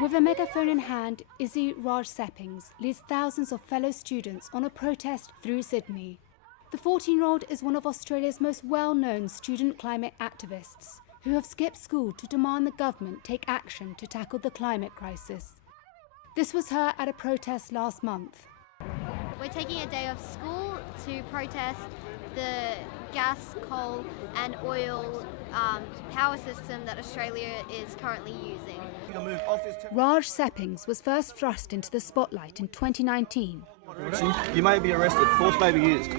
With a megaphone in hand, Izzy Raj-Seppings leads thousands of fellow students on a protest through Sydney. The 14-year-old is one of Australia's most well-known student climate activists who have skipped school to demand the government take action to tackle the climate crisis. This was her at a protest last month. We're taking a day off school to protest the gas, coal and oil power system that Australia is currently using. Raj-Seppings was first thrust into the spotlight in 2019. You may be arrested, force may be used.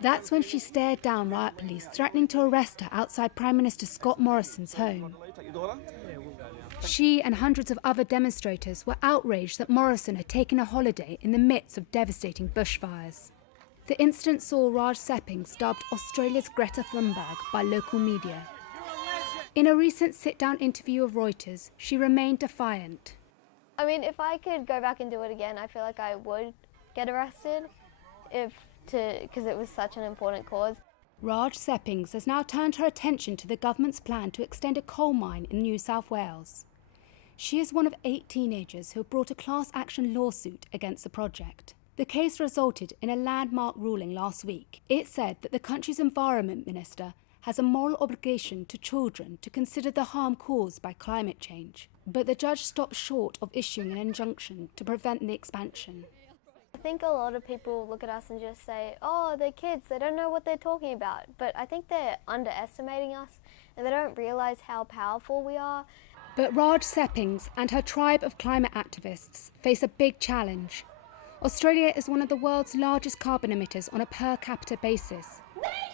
That's when she stared down riot police threatening to arrest her outside Prime Minister Scott Morrison's home. She and hundreds of other demonstrators were outraged that Morrison had taken a holiday in the midst of devastating bushfires. The incident saw Raj-Seppings dubbed Australia's Greta Thunberg by local media. In a recent sit-down interview of Reuters, she remained defiant. I mean, if I could go back and do it again, I feel like I would get arrested because it was such an important cause. Raj-Seppings has now turned her attention to the government's plan to extend a coal mine in New South Wales. She is one of 8 teenagers who brought a class action lawsuit against the project. The case resulted in a landmark ruling last week. It said that the country's Environment Minister has a moral obligation to children to consider the harm caused by climate change. But the judge stopped short of issuing an injunction to prevent the expansion. I think a lot of people look at us and just say, oh, they're kids, they don't know what they're talking about. But I think they're underestimating us and they don't realise how powerful we are. But Raj-Seppings and her tribe of climate activists face a big challenge. Australia is one of the world's largest carbon emitters on a per capita basis.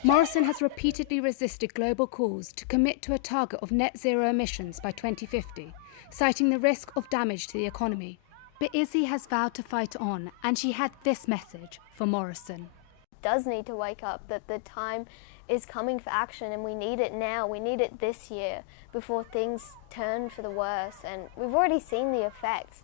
Morrison has repeatedly resisted global calls to commit to a target of net zero emissions by 2050, citing the risk of damage to the economy. But Izzy has vowed to fight on, and she had this message for Morrison. Does need to wake up that the time is coming for action and we need it now. We need it this year before things turn for the worse, and we've already seen the effects.